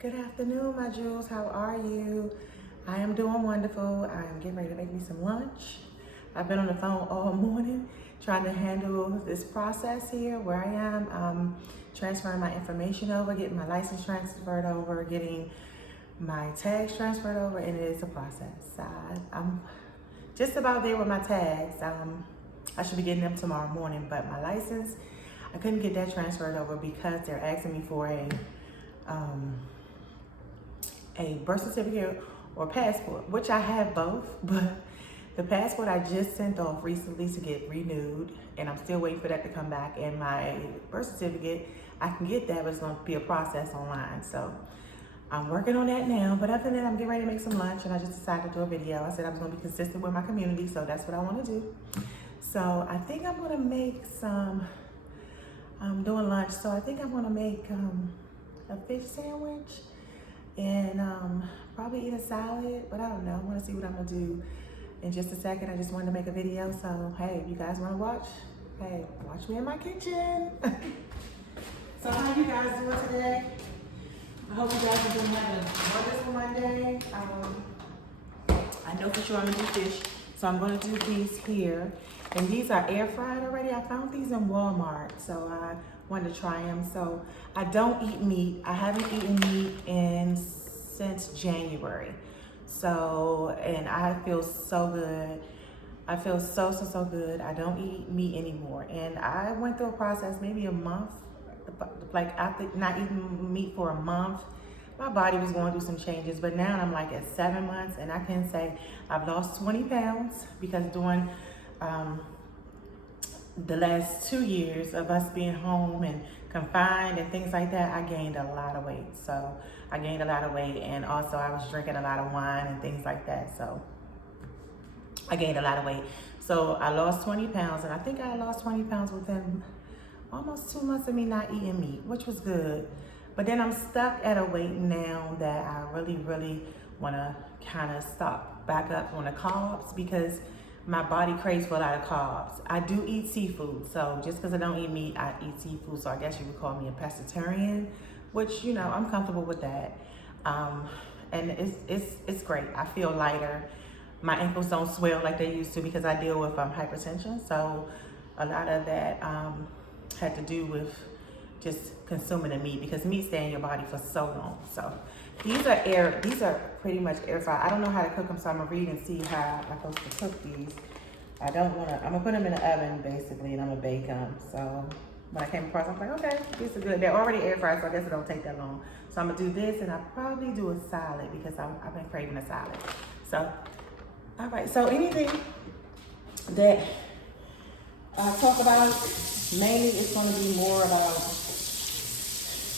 Good afternoon, my jewels. How are you? I am doing wonderful. I am getting ready to make me some lunch. I've been on the phone all morning trying to handle this process here where I am transferring my information over, getting my license transferred over, getting my tags transferred over, and it is a process. I'm just about there with my tags. I should be getting them tomorrow morning, but my license, I couldn't get that transferred over because they're asking me for a birth certificate or passport, which I have both, but the passport I just sent off recently to get renewed, and I'm still waiting for that to come back. And my birth certificate, I can get that, but it's gonna be a process online. So I'm working on that now, but other than that, I'm getting ready to make some lunch, and I just decided to do a video. I said I was gonna be consistent with my community, so that's what I wanna do. So I think I'm gonna make some, I'm doing lunch, so I think I'm gonna make a fish sandwich and probably eat a salad, but I don't know. I want to see what I'm gonna do in just a second. I just wanted to make a video, so hey, if you guys want to watch, hey, watch me in my kitchen. So how you guys doing today? I hope you guys are doing having a wonderful Monday. I know for sure I'm gonna do fish, so I'm gonna do these here, and these are air fried already. I found these in Walmart, so I wanted to try them. So I don't eat meat. I haven't eaten meat since January. So, and I feel so good. I feel so good. I don't eat meat anymore. And I went through a process, maybe a month, like after not eating meat for a month, my body was going through some changes. But now I'm like at 7 months, and I can say I've lost 20 pounds because during the last 2 years of us being home and confined and things like that, I gained a lot of weight. So I gained a lot of weight, and also I was drinking a lot of wine and things like that. So I gained a lot of weight. So I lost 20 pounds, and I think I lost 20 pounds within almost 2 months of me not eating meat, which was good. But then I'm stuck at a weight now that I really want to kind of stop back up on the carbs because my body craves for a lot of carbs. I do eat seafood, so just because I don't eat meat, I eat seafood. So I guess you would call me a pescatarian, which, you know, I'm comfortable with that. And it's great. I feel lighter. My ankles don't swell like they used to because I deal with hypertension. So a lot of that had to do with just consuming the meat because meat stays in your body for so long. So these are pretty much air fried. I don't know how to cook them, so I'm gonna read and see how I'm supposed to cook these. I'm gonna put them in the oven basically, and I'm gonna bake them. So when I came across, I was like, okay, these are good. They're already air fried, so I guess it don't take that long. So I'm gonna do this, and I'll probably do a salad because I've been craving a salad. So, all right, so anything that I talk about, mainly it's gonna be more about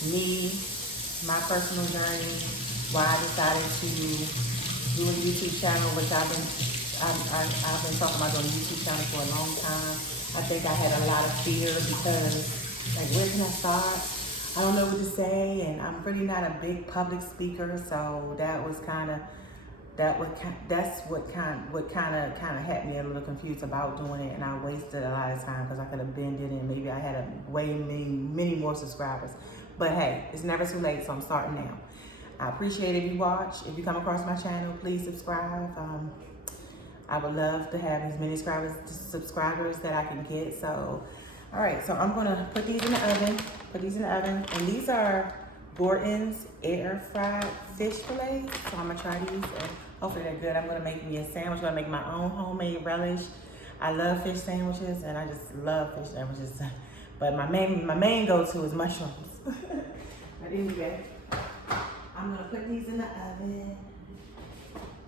me, my personal journey, why I decided to do a YouTube channel, which I've been talking about doing a YouTube channel for a long time. I think I had a lot of fear because, like, where can I start? I don't know what to say, and I'm really not a big public speaker, so that's what kind of had me a little confused about doing it, and I wasted a lot of time because I could have been it, and maybe I had many more subscribers. But hey, it's never too late, so I'm starting now. I appreciate it if you watch. If you come across my channel, please subscribe. I would love to have as many subscribers that I can get. So, all right, so I'm gonna put these in the oven. And these are Gorton's air fried fish fillets. So I'm gonna try these, and hopefully they're good. I'm gonna make me a sandwich. I'm gonna make my own homemade relish. I love fish sandwiches, and I just love fish sandwiches. But my main go-to is mushrooms. But anyway, I'm gonna put these in the oven.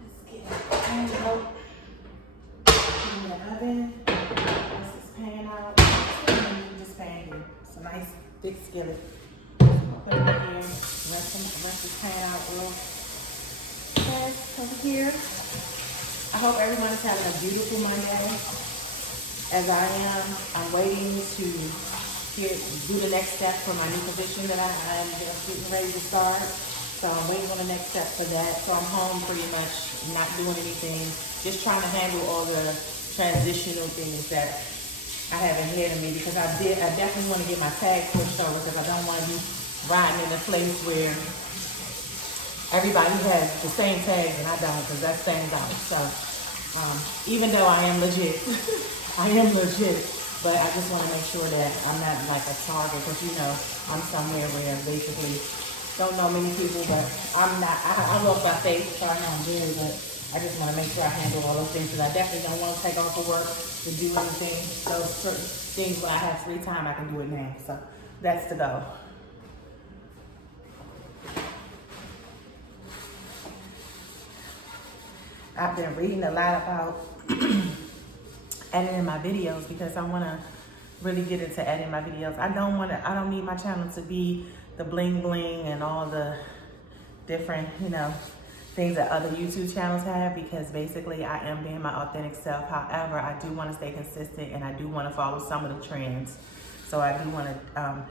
Let's get it out. In the oven. Let's this pan out. This pan here. It's a nice thick skillet. I'll put it in here. Rinse this pan out real fast over here. I hope everyone is having a beautiful Monday. As I am, I'm waiting to do the next step for my new position that I'm getting ready to start. So I'm waiting on the next step for that. So I'm home pretty much not doing anything, just trying to handle all the transitional things that I have ahead of me because I definitely want to get my tag pushed over because I don't want to be riding in a place where everybody has the same tags and I don't, because that stands out. So even though I am legit, I am legit, but I just want to make sure that I'm not like a target, because you know, I'm somewhere where basically don't know many people, but I'm not, I walk by faith, so I know I'm good, but I just want to make sure I handle all those things, because I definitely don't want to take off of work to do anything. Those certain things, when I have free time, I can do it now. So that's the goal. I've been reading a lot about editing my videos, because I want to really get into editing my videos. I don't need my channel to be the bling bling and all the different, you know, things that other YouTube channels have, because basically I am being my authentic self. However, I do want to stay consistent, and I do want to follow some of the trends. So I do want to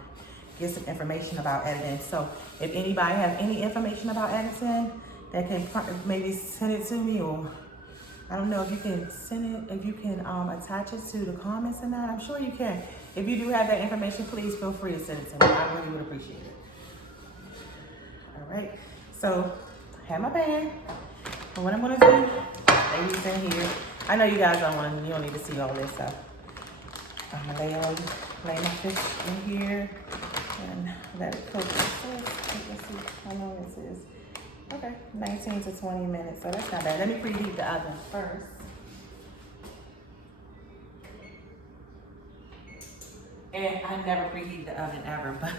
get some information about editing. So if anybody have any information about editing, that can maybe send it to me, or I don't know if you can send it, if you can attach it to the comments or not. I'm sure you can. If you do have that information, please feel free to send it to me. I really would appreciate it. All right, so I have my pan. And what I'm gonna do, ladies in here, I know you guys you don't need to see all this, so I'm gonna lay my fish in here and let it cook. Let's see how long this is. Okay, 19 to 20 minutes, so that's not bad. Let me preheat the oven first. And I never preheat the oven ever, but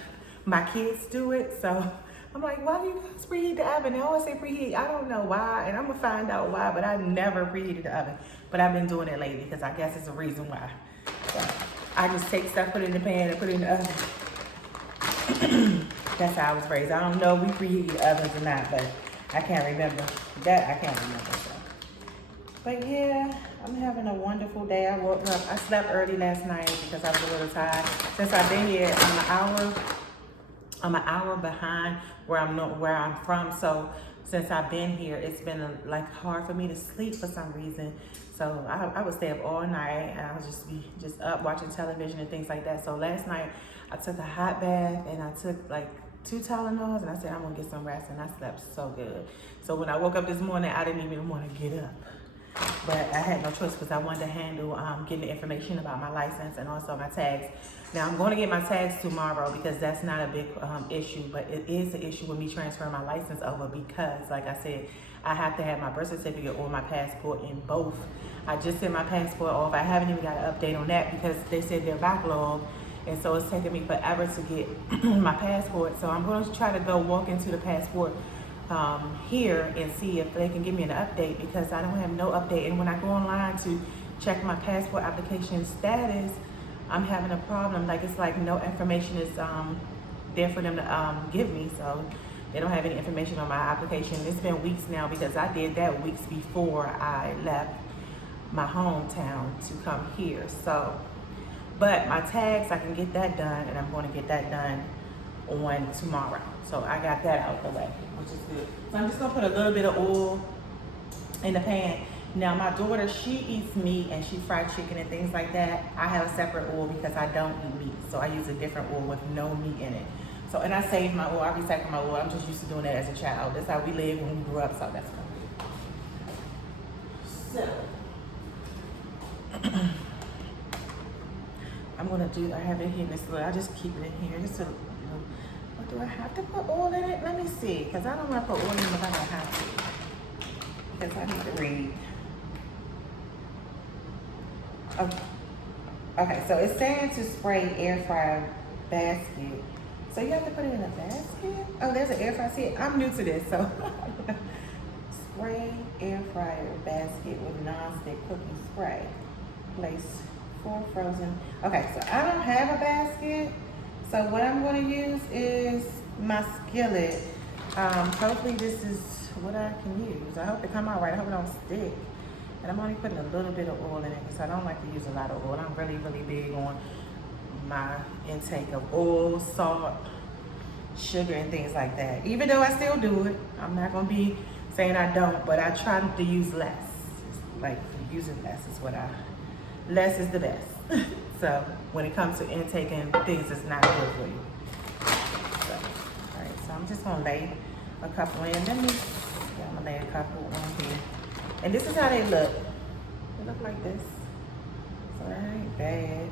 my kids do it, so I'm like, why do you guys preheat the oven? They always say preheat. I don't know why, and I'm gonna find out why, but I never preheated the oven. But I've been doing it lately, because I guess it's a reason why. So I just take stuff, put it in the pan, and put it in the oven. That's how I was raised. I don't know if we preheated ovens or not, but I can't remember. I can't remember. So. But yeah, I'm having a wonderful day. I woke up. I slept early last night because I was a little tired. Since I've been here, I'm an hour behind where I'm from. So since I've been here, it's been like hard for me to sleep for some reason. So I would stay up all night, and I would just up watching television and things like that. So last night I took a hot bath, and I took like 2 Tylenols, and I said I'm gonna get some rest, and I slept so good. So when I woke up this morning, I didn't even want to get up, but I had no choice, because I wanted to handle getting the information about my license and also my tags. Now I'm going to get my tags tomorrow, because that's not a big issue, but it is an issue with me transferring my license over, because like I said, I have to have my birth certificate or my passport in both. I just sent my passport off. I haven't even got an update on that, because they said they're backlogged. And so it's taking me forever to get my passport. So I'm going to try to go walk into the passport here and see if they can give me an update, because I don't have no update. And when I go online to check my passport application status, I'm having a problem. Like, it's like no information is there for them to give me. So they don't have any information on my application. It's been weeks now, because I did that weeks before I left my hometown to come here. So, but my tags, I can get that done, and I'm going to get that done on tomorrow. So I got that out the way, which is good. So I'm just going to put a little bit of oil in the pan. Now my daughter, she eats meat and she fried chicken and things like that. I have a separate oil because I don't eat meat. So I use a different oil with no meat in it. So, and I save my oil, I recycle my oil. I'm just used to doing that as a child. That's how we lived when we grew up, so that's what I do. So, I'm gonna do, I have it here in this little, I just keep it in here. Just to, what do I have to put oil in it? Let me see, because I don't want to put oil in it if I don't have to. Because I need to read. Okay, so it's saying to spray air fryer basket. So you have to put it in a basket? Oh, there's an air fryer. See, I'm new to this, so. Spray air fryer basket with non-stick cooking spray. Place 4 frozen. Okay, so I don't have a basket. So what I'm going to use is my skillet. Hopefully this is what I can use. I hope it come out right. I hope it don't stick. And I'm only putting a little bit of oil in it because I don't like to use a lot of oil. I'm really, really big on my intake of oil, salt, sugar, and things like that. Even though I still do it, I'm not going to be saying I don't, but I try to use less. Like, using less is what less is the best. So when it comes to intaking things, it's not good for you. So, all right, so I'm just going to lay a couple in. Let me, yeah, I'm gonna lay a couple on here. And this is how they look. They look like this. So that ain't bad.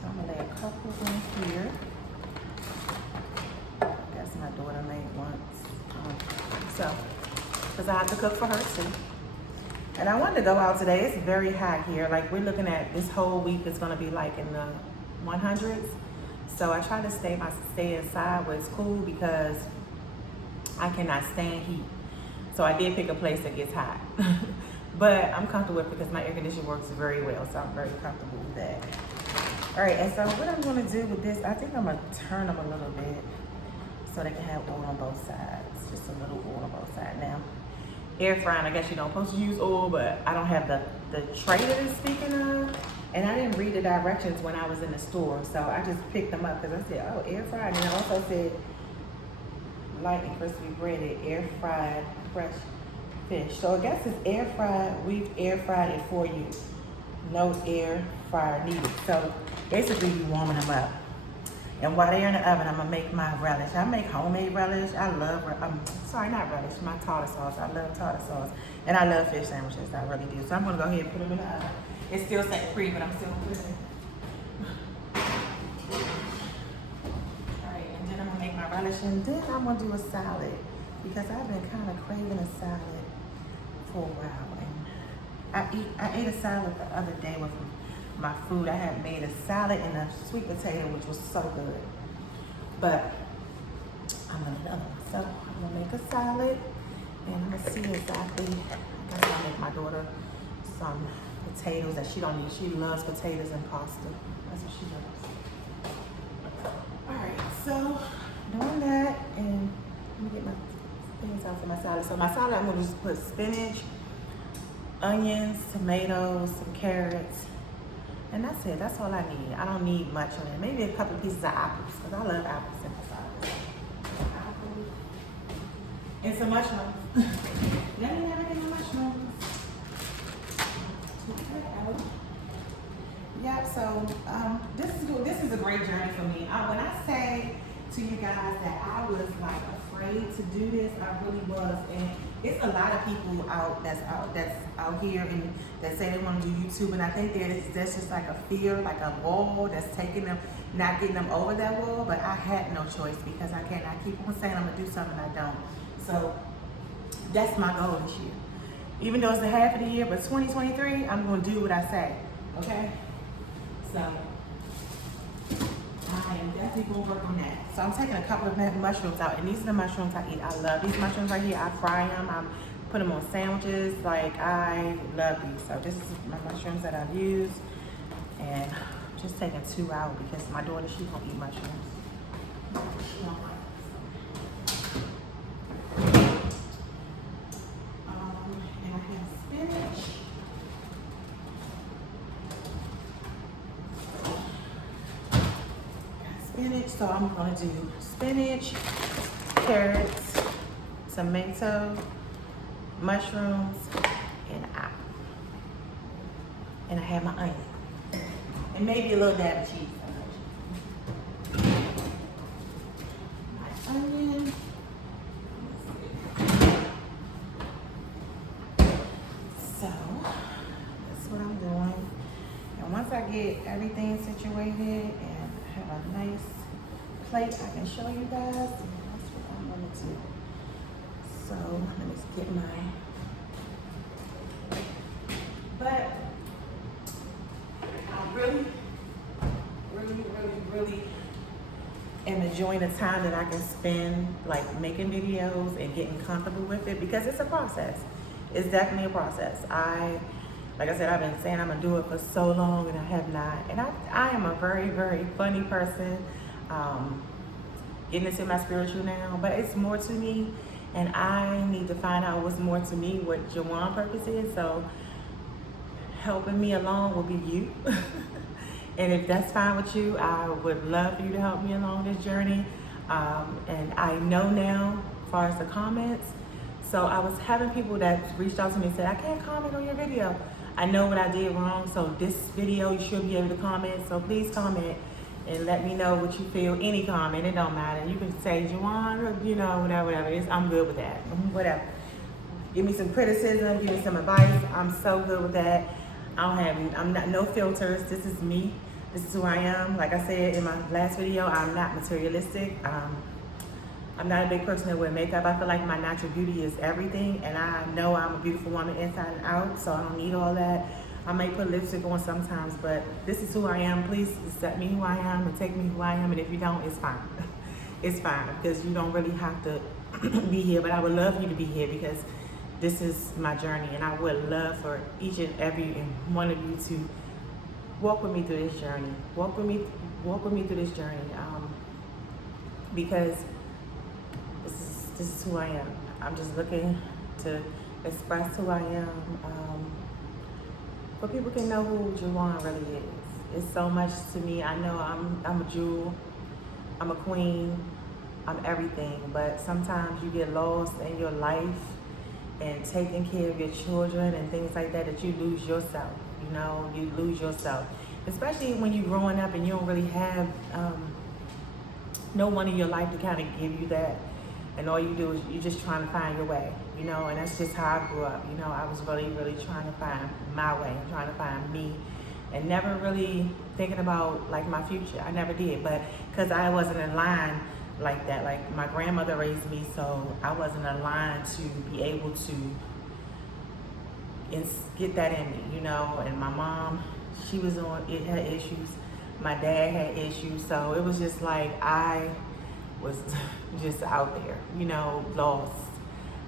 So I'm gonna lay a couple in here. I guess my daughter made once. So, because I have to cook for her too. And I wanted to go out today. It's very hot here. Like, we're looking at this whole week is gonna be like in the 100s. So I try to stay inside where it's cool because I cannot stand heat. So I did pick a place that gets hot. But I'm comfortable with it because my air conditioning works very well. So I'm very comfortable with that. All right, and so what I'm gonna do with this, I think I'm gonna turn them a little bit so they can have oil on both sides. Just a little oil on both sides. Now, air frying, I guess you don't supposed to use oil, but I don't have the tray that it's speaking of. And I didn't read the directions when I was in the store. So I just picked them up because I said, oh, air fried. And it also said light and crispy breaded, air fried, fresh fish. So I guess it's air fried. We've air fried it for you. No air fryer needed. So basically you warming them up. And while they're in the oven, I'm gonna make my relish. I make homemade relish. I love, not relish, my tartar sauce. I love tartar sauce. And I love fish sandwiches, I really do. So I'm gonna go ahead and put them in the oven. It's still set free, but I'm still gonna put it in. All right, and then I'm gonna make my relish, and then I'm gonna do a salad because I've been kind of craving a salad for a while. And I ate a salad the other day with my food. I had made a salad and a sweet potato, which was so good. But I'm gonna do one. So I'm gonna make a salad, and I'm gonna see exactly. I'm gonna make my daughter some potatoes that she don't need. She loves potatoes and pasta. That's what she loves. All right, so doing that, and let me get my things out for my salad. So my salad, I'm gonna just put spinach, onions, tomatoes, some carrots, and that's it. That's all I need. I don't need much on it. Maybe a couple pieces of apples, because I love apples in the salad. Apples and some mushrooms. Let me have any mushrooms. Yeah, so this is a great journey for me. When I say to you guys that I was like afraid to do this, I really was. And it's a lot of people that's out here and that say they want to do YouTube, and I think that's just like a fear, like a wall that's taking them, not getting them over that wall. But I had no choice because I can't. I keep on saying I'm gonna do something, I don't. So that's my goal this year. Even though it's the half of the year, but 2023, I'm gonna do what I say. Okay? So I am definitely gonna work on that. So I'm taking a couple of mushrooms out, and these are the mushrooms I eat. I love these mushrooms right here. I fry them. I put them on sandwiches. Like, I love these. So this is my mushrooms that I've used, and I'm just taking 2 out because my daughter, she don't eat mushrooms. She don't like and I have spinach. Spinach, so I'm gonna do spinach, carrots, tomato, mushrooms, and apple. And I have my onion. And maybe a little dab of cheese. My onion. So, that's what I'm doing. And once I get everything situated and have a nice plate I can show you guys, and that's what I'm gonna do. So let me just get my, but I really am enjoying the time that I can spend like making videos and getting comfortable with it, because it's a process. It's definitely a process. Like I said, I've been saying I'm gonna do it for so long, and I have not. And I am a very, very funny person. Getting into my spiritual now, but it's more to me, and I need to find out what's more to me, what Jawan purpose is. So helping me along will be you. And if that's fine with you, I would love for you to help me along this journey. And I know now, as far as the comments, so I was having people that reached out to me and said, I can't comment on your video. I know what I did wrong, so this video you should be able to comment, so please comment. and let me know what you feel. Any comment, it don't matter. You can say Juwan, or whatever. I'm good with that. Whatever. Give me some criticism, give me some advice. I'm so good with that. I'm not no filters. This is me. This is who I am. Like I said in my last video, I'm not materialistic. I'm not a big person that wear makeup. I feel like my natural beauty is everything, and I know I'm a beautiful woman inside and out, so I don't need all that. I may put lipstick on sometimes, but this is who I am. Please accept me who I am and take me who I am, and if you don't, it's fine. It's fine, because you don't really have to be here, but I would love you to be here because this is my journey, and I would love for each and every one of you to walk with me through this journey. Walk with me through this journey, because this is who I am. I'm just looking to express who I am, but people can know who Juwan really is. It's so much to me. I know I'm a jewel, I'm a queen, I'm everything, but sometimes you get lost in your life and taking care of your children and things like that, that you lose yourself. You lose yourself, especially when you're growing up and you don't really have no one in your life to kind of give you that, and all you do is you're just trying to find your way, and that's just how I grew up. I was really trying to find my way, trying to find me, and never really thinking about like my future. I never did, but because I wasn't in line like that. Like my grandmother raised me, so I wasn't in line to be able to get that in me, and my mom, she was had issues. My dad had issues, so it was just like I was just out there,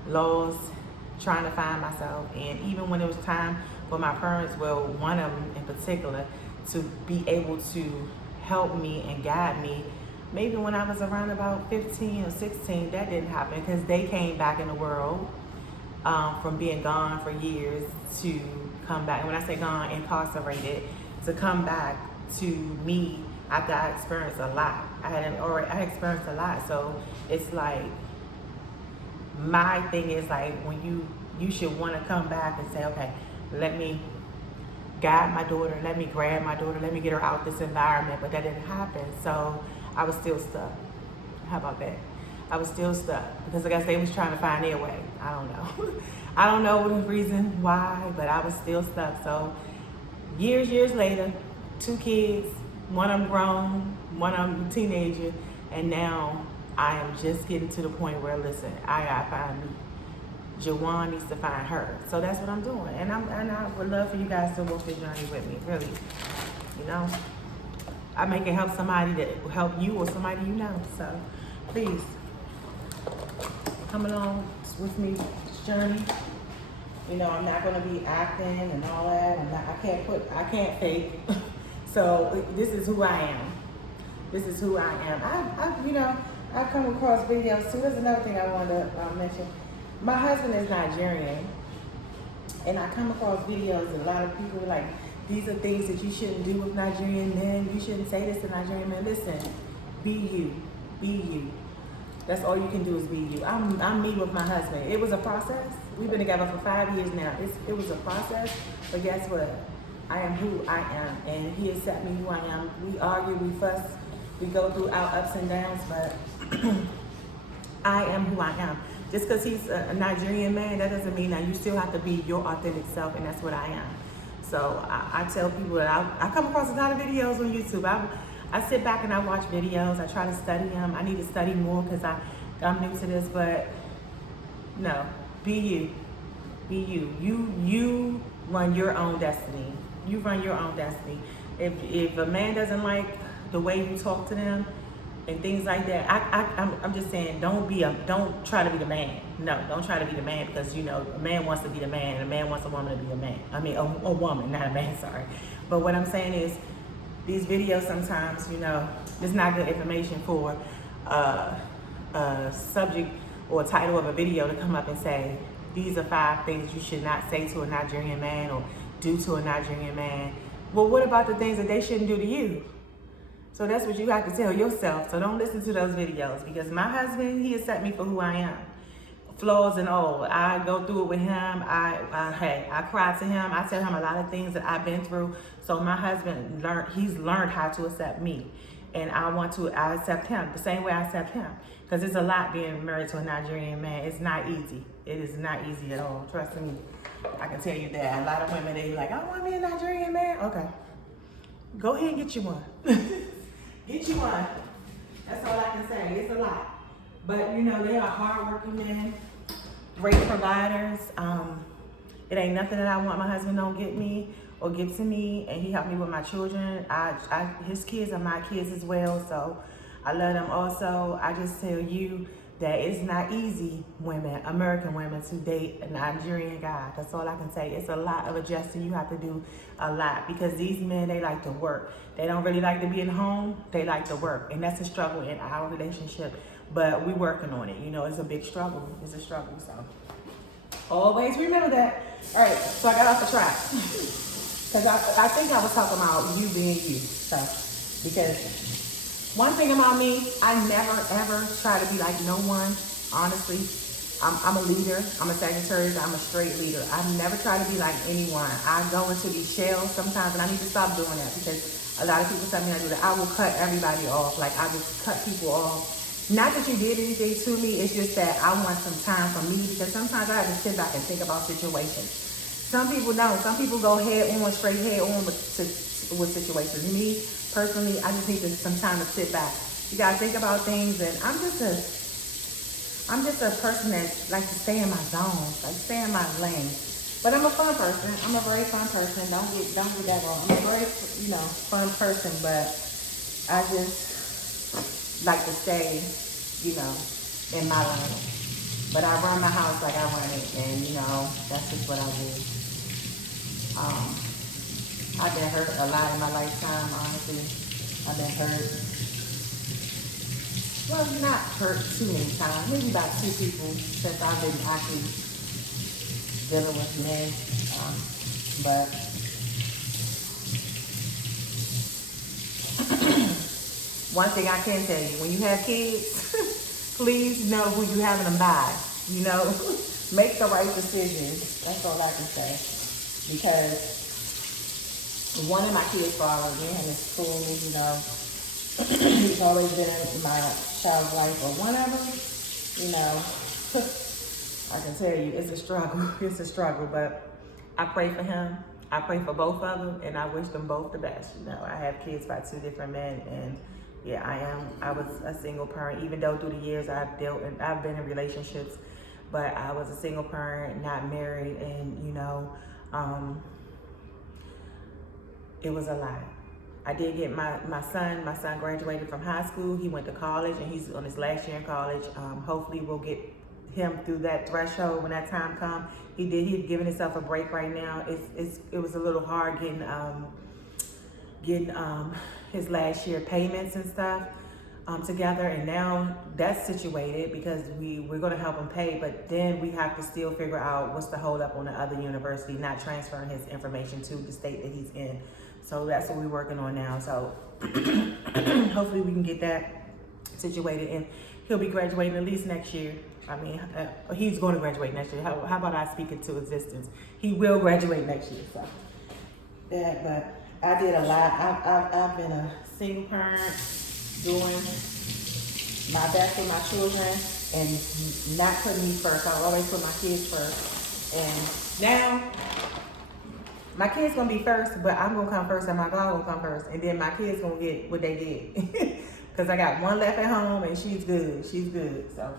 lost, trying to find myself. And even when it was time for my parents, well, one of them in particular, to be able to help me and guide me, maybe when I was around about 15 or 16, that didn't happen because they came back in the world from being gone for years to come back. And when I say gone, incarcerated, to come back to me after I experienced a lot. I experienced a lot. So it's like, my thing is like, when you should want to come back and say, okay, let me guide my daughter, let me grab my daughter, let me get her out this environment. But that didn't happen. So I was still stuck. How about that? I was still stuck because I guess they was trying to find their way. I don't know. I don't know the reason why, but I was still stuck. So years later, 2 kids, one of them grown, one of them teenager, and now I am just getting to the point where, listen, I gotta find me. Juwan needs to find her. So that's what I'm doing. And I would love for you guys to walk this journey with me, really. I may can help somebody that will help you or somebody you know. So please come along with me this journey. I'm not gonna be acting and all that. I can't fake. So this is who I am. This is who I am. I've come across videos too. There's another thing I wanted to mention. My husband is Nigerian, and I come across videos, and a lot of people are like, these are things that you shouldn't do with Nigerian men. You shouldn't say this to Nigerian men. Listen, be you. Be you. That's all you can do is be you. I'm me with my husband. It was a process. We've been together for 5 years now. It was a process, but guess what? I am who I am, and he accepts me who I am. We argue, we fuss, we go through our ups and downs, but I am who I am. Just because he's a Nigerian man, that doesn't mean that you still have to be your authentic self, and that's what I am. So I tell people that I come across a lot of videos on YouTube. I sit back and I watch videos. I try to study them. I need to study more because I'm new to this, but no, be you. Be you. You run your own destiny. You run your own destiny. If a man doesn't like the way you talk to them and things like that, I'm just saying, don't try to be the man. No, don't try to be the man, because a man wants to be the man and a man wants a woman to be a man. I mean, a woman, not a man, sorry. But what I'm saying is, these videos sometimes, it's not good information for a subject or a title of a video to come up and say, these are 5 things you should not say to a Nigerian man or do to a Nigerian man. Well, what about the things that they shouldn't do to you? So that's what you have to tell yourself. So don't listen to those videos, because my husband, he accepts me for who I am. Flaws and all. I go through it with him. I cry to him. I tell him a lot of things that I've been through. So my husband he's learned how to accept me. and I accept him the same way I accept him. Because it's a lot being married to a Nigerian man. It's not easy. It is not easy at all. Trust me. I can tell you that. A lot of women, they be like, I want me a Nigerian man. Okay. Go ahead and get you one. Get you one. That's all I can say. It's a lot. But, you know, they are hardworking men, great providers. It ain't nothing that I want my husband don't get me or give to me, and he helped me with my children. His kids are my kids as well, so I love them also. I just tell you that it's not easy, women, American women, to date a Nigerian guy. That's all I can say. It's a lot of adjusting. You have to do a lot because these men, they like to work. They don't really like to be at home. They like to work, and that's a struggle in our relationship. But we working on it. You know, it's a big struggle. It's a struggle, so always remember that. All right, so I got off the track. Because I think I was talking about you being you. So, because one thing about me, I never ever try to be like no one. Honestly, I'm a leader. I'm a Sagittarius. I'm a straight leader. I never try to be like anyone. I go into these shells sometimes, and I need to stop doing that because a lot of people tell me I do that. I will cut everybody off. Like I just cut people off. Not that you did anything to me. It's just that I want some time for me because sometimes I have to sit back and think about situations. Some people don't. Some people go head on, straight head on with situations. Me, personally, I just need some time to sit back. You gotta think about things, and I'm just a person that likes to stay in my zone, like stay in my lane. But I'm a fun person. I'm a very fun person. Don't get that wrong. I'm a very, fun person, but I just like to stay, in my lane. But I run my house like I run it, and that's just what I do. I've been hurt a lot in my lifetime, honestly. I've been hurt. Well, not hurt too many times. Maybe about 2 people since I've been actually dealing with men. But one thing I can tell you, when you have kids, please know who you're having them by. Make the right decisions. That's all I can say. Because one of my kids' father, again, is school, he's always been in my child's life or whatever, I can tell you, it's a struggle. It's a struggle, but I pray for him. I pray for both of them, and I wish them both the best. I have kids by 2 different men, and yeah, I was a single parent, even though through the years I've been in relationships, but I was a single parent, not married, and it was a lot. I did get my son graduated from high school. He went to college, and he's on his last year in college. Hopefully we'll get him through that threshold when that time comes. He's giving himself a break right now. It was a little hard getting his last year payments and stuff together, and now that's situated because we're going to help him pay, but then we have to still figure out what's the hold up on the other university not transferring his information to the state that he's in. So that's what we're working on now. So hopefully we can get that situated, and he'll be graduating at least next year. I mean, he's going to graduate next year. How about I speak it to existence? He will graduate next year. So that, but I did a lot. I've been a single parent, doing my best for my children and not putting me first. I always put my kids first. And now my kids gonna be first, but I'm gonna come first and my God gonna come first. And then my kids gonna get what they get. Cause I got one left at home and she's good. She's good. So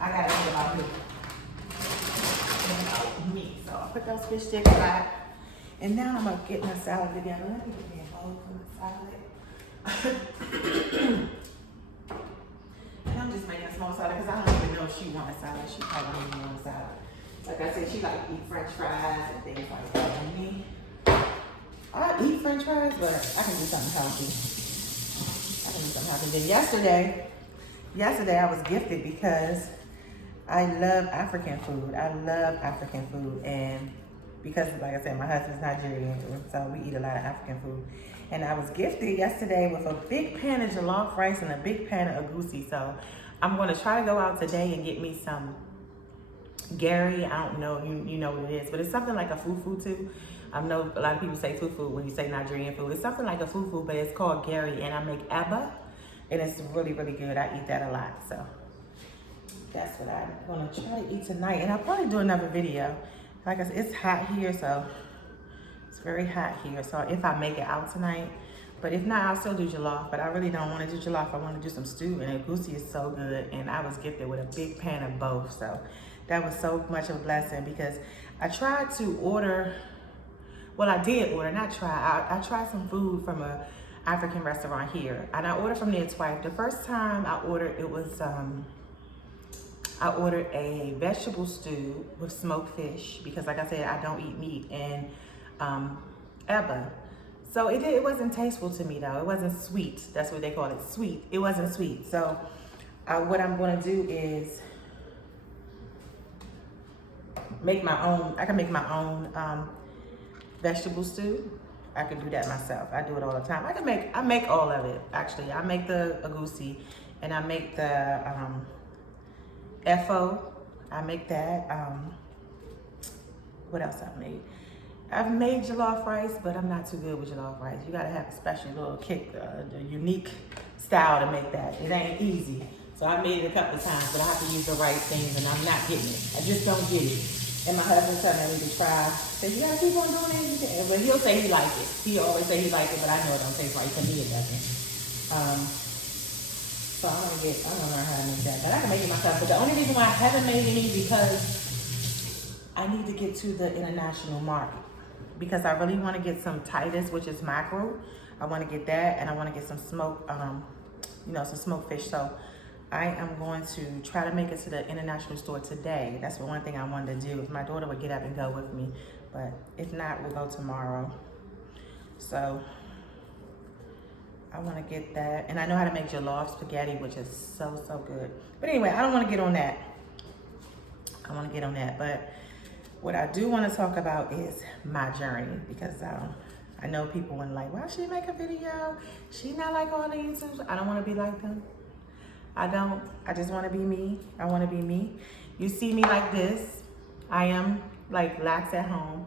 I gotta think about me. So I put those fish sticks back. And now I'm gonna get my salad together. Let me get me a bowl for my salad. And I'm just making a small salad because I don't even know if she wants a salad. She probably don't even want a salad. Like I said, she like to eat French fries and things like that. And me, I eat French fries, but I can do something healthy. Then yesterday I was gifted because I love African food. And because, like I said, my husband's Nigerian, so we eat a lot of African food. And I was gifted yesterday with a big pan of jollof rice and a big pan of agusi. So I'm going to try to go out today and get me some Gary. I don't know, you know what it is, but it's something like a fufu too. I know a lot of people say fufu when you say Nigerian food. It's something like a fufu, but it's called gari, and I make eba, and it's really, really good. I eat that a lot, so that's what I'm gonna try to eat tonight. And I'll probably do another video. Like I said, it's hot here, so it's very hot here. So if I make it out tonight, but if not, I'll still do jollof. But I really don't want to do jollof. I want to do some stew, and egusi is so good. And I was gifted with a big pan of both, so that was so much of a blessing because I tried to order. Well, I did order, not try. I tried some food from a African restaurant here, and I ordered from there twice. The first time I ordered, it was I ordered a vegetable stew with smoked fish because, like I said, I don't eat meat, and eba. So it wasn't tasteful to me though. It wasn't sweet. That's what they call it, sweet. It wasn't sweet. So what I'm gonna do is make my own. I can make my own vegetable stew. I can do that myself. I do it all the time. I make all of it actually. I make the egusi, and I make the efo. I make that. What else I've made? I've made jollof rice, but I'm not too good with jollof rice. You gotta have a special little kick, a unique style to make that. It ain't easy. So I made it a couple of times, but I have to use the right things, and I'm not getting it. I just don't get it. And my husband told me I need to try. Said, you gotta keep on doing it. But he'll say he likes it. He always say he likes it, but I know it don't taste right. To me, it doesn't. So I'm gonna learn how to make that. But I can make it myself. But the only reason why I haven't made any is because I need to get to the international market. Because I really want to get some Titus, which is mackerel. I want to get that, and I want to get some smoked, some smoked fish. So I am going to try to make it to the international store today. That's the one thing I wanted to do. If my daughter would get up and go with me, but if not, we'll go tomorrow. So I want to get that, and I know how to make jollof spaghetti, which is so good. But anyway, I don't want to get on that. I want to get on that, but what I do want to talk about is my journey, because I know people want like, why she make a video? She not like all the YouTubers. I don't want to be like them. I don't. I just want to be me. I want to be me. You see me like this. I am like lax at home.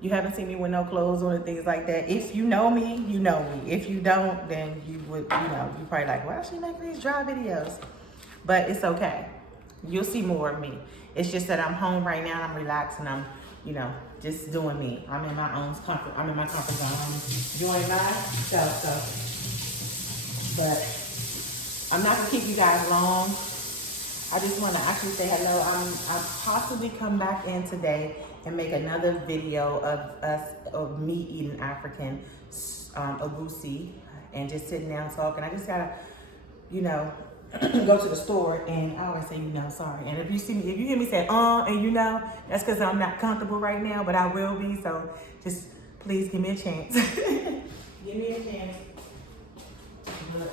You haven't seen me with no clothes on and things like that. If you know me, you know me. If you don't, then you would, you probably like, why is she making these dry videos? But it's okay. You'll see more of me. It's just that I'm home right now. I'm relaxed, and I'm, just doing me. I'm in my own comfort. I'm in my comfort zone. I'm doing myself. But I'm not gonna keep you guys long. I just want to actually say hello. I'll possibly come back in today and make another video of me eating African egusi and just sitting down talking. I just gotta, go to the store, and I always say, sorry. And if you hear me say, and that's because I'm not comfortable right now, but I will be. So just please give me a chance. Give me a chance. But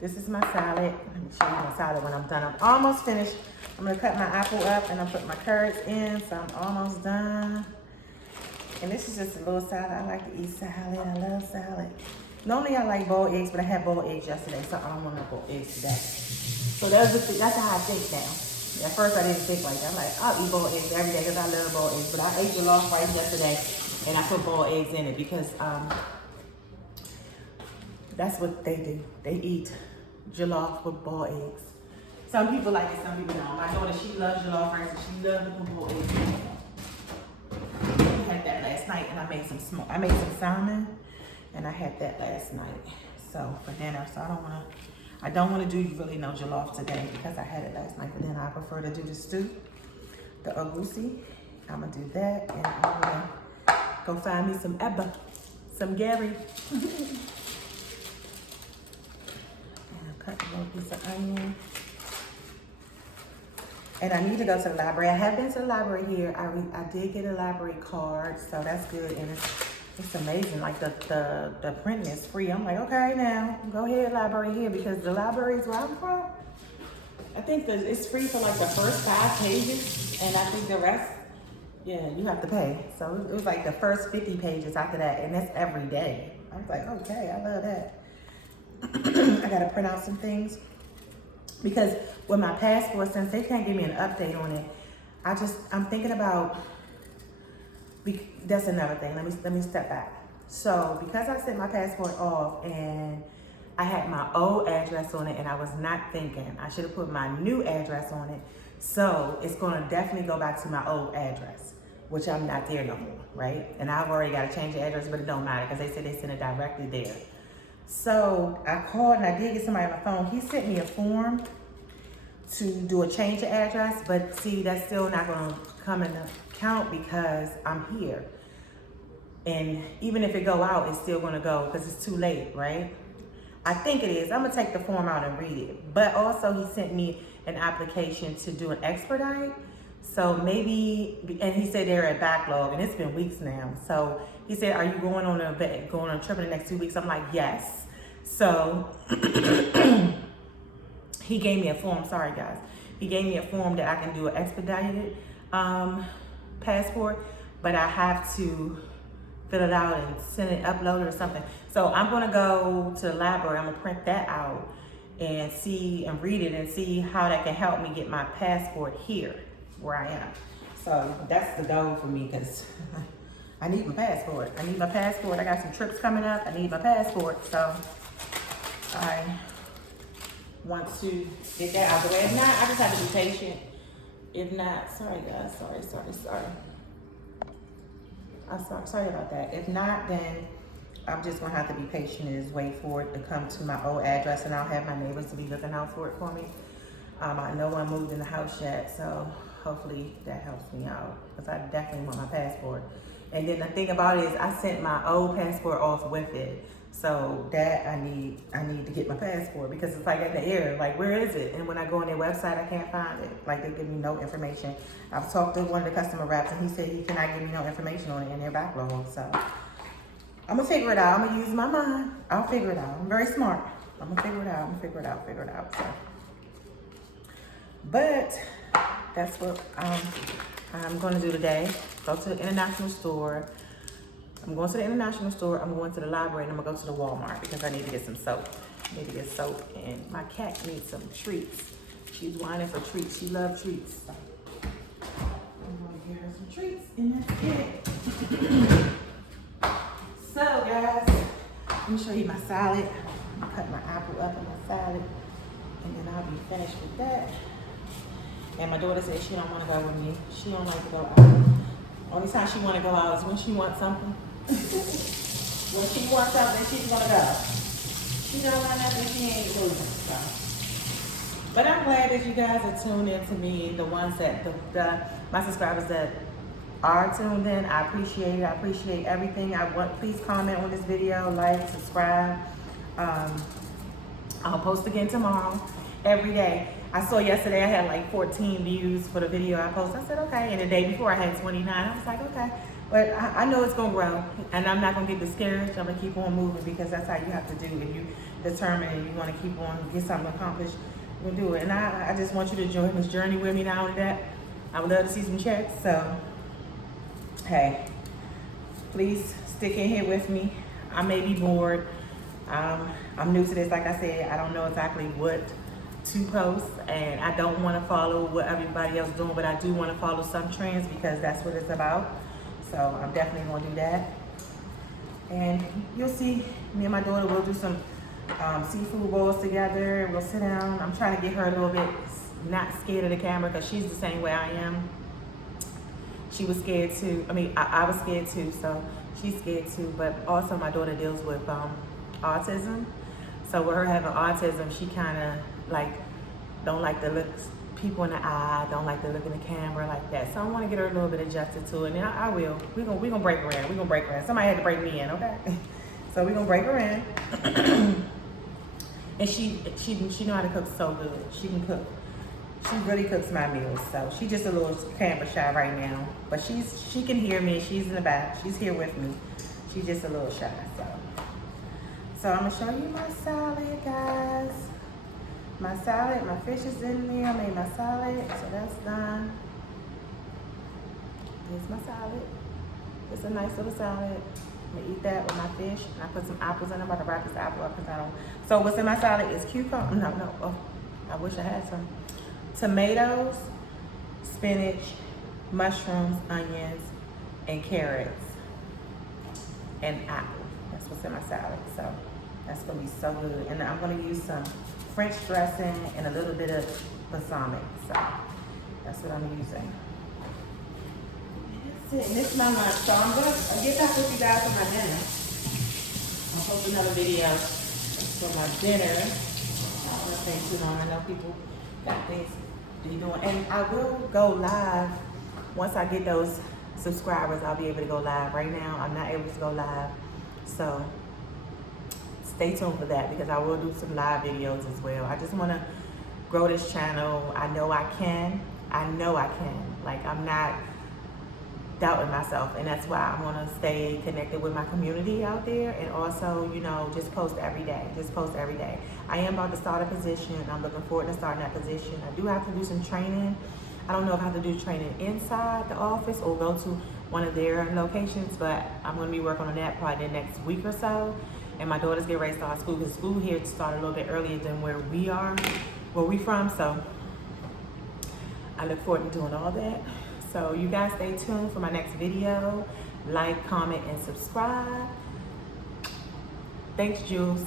this is my salad. Let me show you my salad when I'm done. I'm almost finished. I'm gonna cut my apple up, and I'm putting my carrots in, so I'm almost done. And this is just a little salad. I like to eat salad. I love salad. Normally I like boiled eggs, but I had boiled eggs yesterday, so I don't want no boiled eggs today. So that's how I think now. At first I didn't think like that. I'm like, I'll eat boiled eggs every day because I love boiled eggs. But I ate jollof rice yesterday, and I put boiled eggs in it because that's what they do. They eat jollof with boiled eggs. Some people like it, some people don't. My daughter, she loves jollof rice, and she loves to put boiled eggs in it. I had that last night, and I made some salmon, and I had that last night. So for dinner, so I don't want to do really no jollof today because I had it last night for dinner. I prefer to do the stew, the egusi. I'm gonna do that, and I'm gonna go find me some eba, some gari. Cut a little piece of onion. And I need to go to the library. I have been to the library here. I did get a library card, so that's good. And it's amazing. Like the printing is free. I'm like, okay, now go ahead, library here, because the libraries where I'm from, I think that it's free for like the first 5 pages, and I think the rest, yeah, you have to pay. So it was like the first 50 pages after that, and that's every day. I was like, okay, I love that. I gotta print out some things. because with my passport, since they can't give me an update on it, I'm thinking about, that's another thing. Let me step back. So because I sent my passport off and I had my old address on it and I was not thinking, I should have put my new address on it. So it's gonna definitely go back to my old address, which I'm not there no more, right? And I've already got to change the address, but it don't matter because they said they sent it directly there. So I called and I did get somebody on my phone. He sent me a form to do a change of address, but see, that's still not gonna come into account because I'm here. And even if it go out, it's still gonna go because it's too late, right? I think it is. I'm gonna take the form out and read it. But also he sent me an application to do an expedite. So maybe, and he said they're at backlog and it's been weeks now. So he said, are you going on a trip in the next 2 weeks? I'm like, yes. So he gave me a form, sorry guys. He gave me a form that I can do an expedited passport, but I have to fill it out and send it, upload it or something. So I'm gonna go to the library, I'm gonna print that out and see and read it and see how that can help me get my passport here where I am. So that's the goal for me because I need my passport. I need my passport. I got some trips coming up. I need my passport. So I want to get that out of the way. If not, I just have to be patient. If not, sorry guys, sorry. I'm sorry about that. If not, then I'm just gonna have to be patient and just wait for it to come to my old address, and I'll have my neighbors to be looking out for it for me. I know I moved in the house yet, so hopefully that helps me out because I definitely want my passport. And then the thing about it is I sent my old passport off with it. So that I need to get my passport because it's like in the air, like where is it? And when I go on their website, I can't find it. Like they give me no information. I've talked to one of the customer reps and he said he cannot give me no information on it in their backlog. So I'm gonna figure it out. I'm gonna use my mind. I'll figure it out. I'm very smart. I'm gonna figure it out. So, but that's what I'm gonna do today. Go to the international store. I'm going to the international store, I'm going to the library, and I'm gonna go to the Walmart because I need to get some soap. I need to get soap, and my cat needs some treats. She's whining for treats. She loves treats. So I'm gonna give her some treats, and that's it. So guys, let me show you my salad. I'm cut my apple up in my salad, and then I'll be finished with that. And my daughter said she don't want to go with me. She don't like to go out. Only time she want to go out is when she wants something. When she wants something, she's gonna go. She don't want nothing, she ain't moving. So. But I'm glad that you guys are tuned in to me. The ones that my subscribers that are tuned in, I appreciate it. I appreciate everything. Please comment on this video, like, subscribe. I'll post again tomorrow, every day. I saw yesterday I had like 14 views for the video I posted. I said, okay. And the day before I had 29. I was like, okay. But I know it's going to grow. And I'm not going to get discouraged. I'm going to keep on moving because that's how you have to do. If you determine and you want to keep on, get something accomplished, you're going to do it. And I just want you to join this journey with me. Not only that, I would love to see some checks. So, hey, please stick in here with me. I may be bored. I'm new to this. Like I said, I don't know exactly what to post, and I don't want to follow what everybody else is doing, but I do want to follow some trends because that's what it's about. So I'm definitely going to do that. And you'll see me and my daughter will do some seafood bowls together. We'll sit down. I'm trying to get her a little bit not scared of the camera because she's the same way I am. She was scared too. I mean, I was scared too, so she's scared too. But also my daughter deals with autism. So with her having autism, she kind of like don't like to look people in the eye, don't like to look in the camera like that. So I want to get her a little bit adjusted to it, and I will. We're gonna break her in. We're gonna break her in. Somebody had to break me in, okay? So we're gonna break her in. And she know how to cook so good. She can cook. She really cooks my meals. So she's just a little camera shy right now, but she can hear me. She's in the back. She's here with me. She's just a little shy. So I'm gonna show you my salad, guys. My salad, my fish is in there. I made my salad, so that's done. Here's my salad. It's a nice little salad. I'm gonna eat that with my fish. And I put some apples in. I'm about to wrap this apple up because I don't. So what's in my salad is cucumber. No. I wish I had some. Tomatoes, spinach, mushrooms, onions, and carrots, and apple. That's what's in my salad. So that's gonna be so good. And I'm gonna use some French dressing and a little bit of balsamic. So that's what I'm using. That's it. And this is not much. So I'm gonna get back with you guys for my dinner. I'll post another video for my dinner. I don't want to stay too long. I know people got things to be doing. And I will go live once I get those subscribers. I'll be able to go live. Right now, I'm not able to go live. So stay tuned for that because I will do some live videos as well. I just want to grow this channel. I know I can. I know I can. Like, I'm not doubting myself, and that's why I want to stay connected with my community out there, and also, you know, just post every day. Just post every day. I am about to start a position. I'm looking forward to starting that position. I do have to do some training. I don't know if I have to do training inside the office or go to one of their locations, but I'm going to be working on that probably the next week or so. And my daughter's getting ready to start school because school here started a little bit earlier than where we from. So I look forward to doing all that. So you guys stay tuned for my next video. Like, comment, and subscribe. Thanks, Jules.